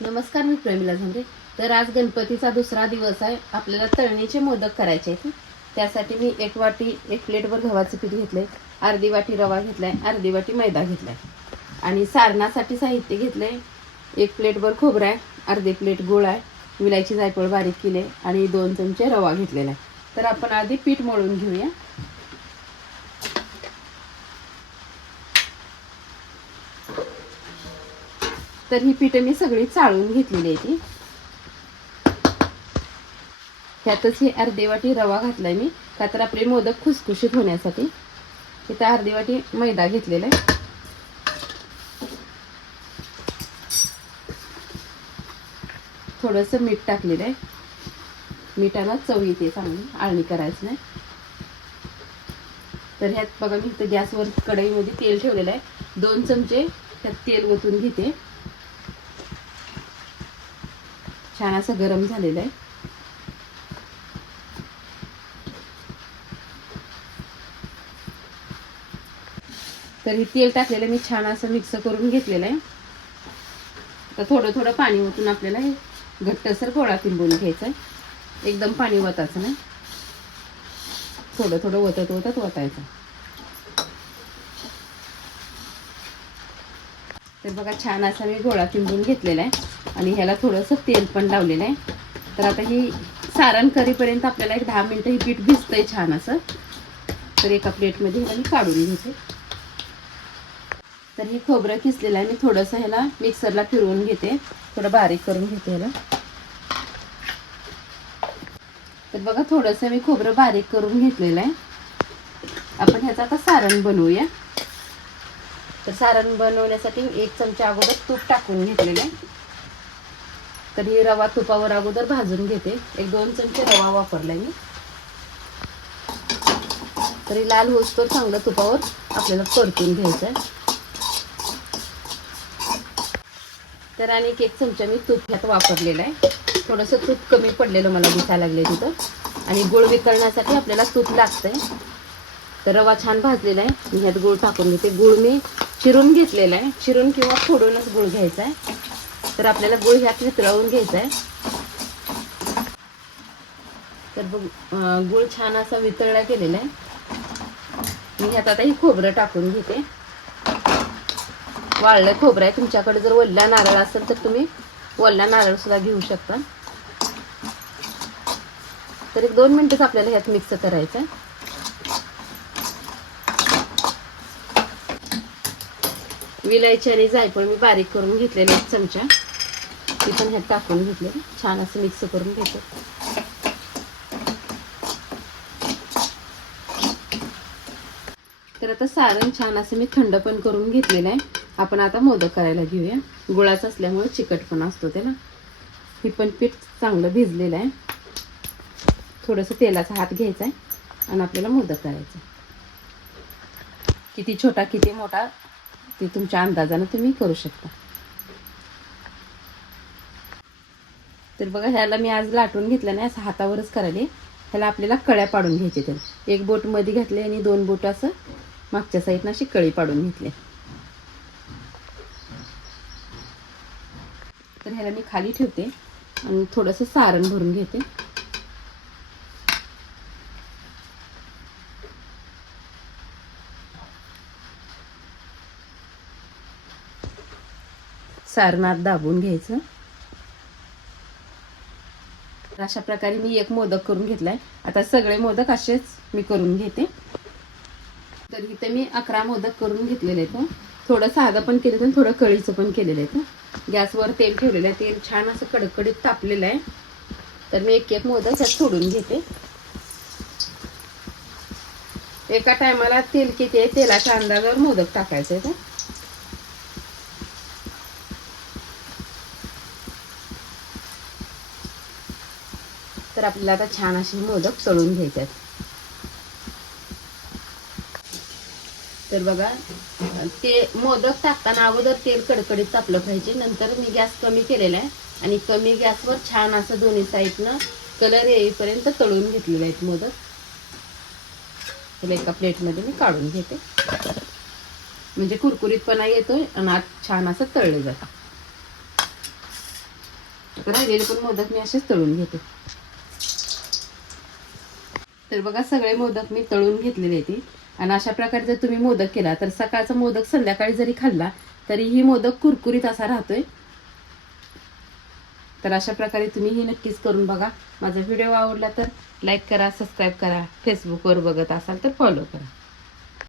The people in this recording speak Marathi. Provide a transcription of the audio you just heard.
नमस्कार मी प्रेमिला झांबरे तर आज गणपतीचा दुसरा दिवस आहे. आपल्याला तळणीचे मोदक करायचे आहेत. त्यासाठी मी एक वाटी एक प्लेटवर गव्हाचं पीठ घेतलं आहे अर्धी वाटी रवा घेतला आहे अर्धी वाटी मैदा घेतला आहे आणि सारणासाठी साहित्य घेतलं आहे एक प्लेटवर खोबरं आहे अर्धी प्लेट गुळ आहे. विलायची जायफळ बारीक केले आणि दोन चमचे रवा घेतलेला आहे. तर आपण आधी पीठ मळून घेऊया. तर ही पिठं मी सगळी चाळून घेतलेली आहे ती. त्यातच ही अर्धी वाटी रवा घातलाय मी का तर आपले मोदक खुसखुशीत होण्यासाठी. इथं अर्धी वाटी मैदा घेतलेला आहे. थोडंसं मीठ टाकलेलं आहे. मिठाला चव येते चांगली आळणी करायचं नाही. तर ह्यात बघा मी इथं गॅसवर कढईमध्ये तेल ठेवलेलं आहे. दोन चमचे त्यात तेल ओतून घेते. छान असं गरम झालेलं आहे. तर हे तेल टाकलेलं मी छान असं मिक्स करून घेतलेलं आहे. तर थोडं थोडं पाणी ओतून आपल्याला हे घट्टसर गोळा तिंबून घ्यायचा आहे. एकदम पाणी ओतायचं नाही. थोडं थोडं ओतत ओतत ओतायचं. तर बघा छान असा मी गोळा तिंबून घेतलेला आहे. आणि ह्याला थोडंसं तेल पण लावलेलं आहे. तर आता ही सारण करीपर्यंत आपल्याला एक दहा मिनटं ही पीठ भिजतंय छान असं. तर एका प्लेटमध्ये ह्याला मी काढून घेते. तर हे खोबरं किसलेलं आहे. मी थोडंसं ह्याला मिक्सरला फिरवून घेते. थोडं बारीक करून घेते ह्याला. तर बघा थोडंसं मी खोबरं बारीक करून घेतलेलं आहे. आपण ह्याचं आता सारण बनवूया. तर सारण बनवण्यासाठी एक चमचा अगोदर तूप टाकून घेतलेलं आहे. कधी रवा तुपावर अगोदर भाजून घेते. एक दोन चमचे रवा वापरलाय मी. तरी लाल होसतो चांगलं तुपावर आपल्याला परतून घ्यायचं आहे तर आणि एक चमचा मी तूप ह्यात वापरलेलं आहे. थोडंसं तूप कमी पडलेलं मला दिसायला लागले तिथं. आणि गुळ विकळण्यासाठी आपल्याला तूप लागतंय. तर रवा छान भाजलेला आहे. मी ह्यात गुळ टाकून घेते. गुळ मी चिरून घेतलेला आहे. चिरून किंवा फोडूनच गुळ घ्यायचा आहे. तर आपल्याला गुळ ह्यात वितळवून घ्यायचा आहे तर बघ गुळ छान असा वितळला गेलेला आहे. मी ह्यात आता ही खोबरं टाकून घेते. वाळलं खोबरं आहे. तुमच्याकडे जर वल्ला नारळ असेल तर तुम्ही वल्ला नारळ सुद्धा घेऊ शकता. तर एक दोन मिनटंच आपल्याला ह्यात मिक्स करायचं आहे विलायची आणि जायफळ मी बारीक करून घेतलेले एक चमचा. ती पण ह्यात टाकून घेतले. छान असं मिक्स करून घेतो. तर आता सारण छान असं मी थंड पण करून घेतलेलं आहे. आपण आता मोदक करायला घेऊया. गुळाचं असल्यामुळे चिकट पण असतो त्याला. हे पण पीठ चांगलं भिजलेलं आहे. थोडंसं तेलाचा हात घ्यायचा आहे आणि आपल्याला मोदक करायचं किती छोटा किती मोठा ते तुमच्या अंदाजानं तुम्ही करू शकता. तर बघा ह्याला मी आज लाटून घेतलं नाही असं हातावरच करायला. ह्याला आपल्याला कळ्या पाडून घ्यायचे तर. एक बोटमध्ये घातले आणि दोन बोट असं मागच्या साईडनं अशी कळी पाडून घेतले तर ह्याला मी खाली ठेवते आणि थोडंसं सारण भरून घेते. सारणात दाबून घ्यायचं. अशा प्रकारे मी एक मोदक करून घेतलाय. आता सगळे मोदक असेच मी करून घेते. तर इथे मी अकरा मोदक करून घेतलेले आहेत. थोडं साधं पण केलं आणि थोडं कळीचं पण केलेलं आहे. गॅसवर तेल ठेवलेलं आहे. तेल छान असं कडकडीत तापलेलं आहे. तर मी एक एक मोदक त्यात सोडून घेते. एका टायमाला तेल किती आहे? तेलाच्या अंदाजावर मोदक टाकायचं आहे तर आपल्याला आता छान असे मोदक तळून घ्यायचे आहेत तर बघा ते मोदक टाकताना अगोदर तेल कडकडीत तापलं पाहिजे नंतर मी गॅस कमी केलेला आहे आणि कमी गॅसवर छान असं दोन्ही साईडनं कलर येईपर्यंत तळून घेतलेले आहेत मोदक. तर एका प्लेटमध्ये मी काढून घेते. म्हणजे कुरकुरीतपणा येतोय आणि आत छान असं तळलं जातं. राहिलेले पण मोदक मी असेच तळून घेते. तर बघा सगळे मोदक मी तळून घेतलेले ते आणि अशा प्रकारे जर तुम्ही मोदक केला तर सकाळचा मोदक संध्याकाळी जरी खाल्ला तरीही मोदक कुरकुरीत असा राहतोय. तर अशा प्रकारे तुम्ही ही नक्कीच करून बघा. माझा व्हिडिओ आवडला तर लाईक करा सबस्क्राईब करा. फेसबुकवर बघत असाल तर फॉलो करा.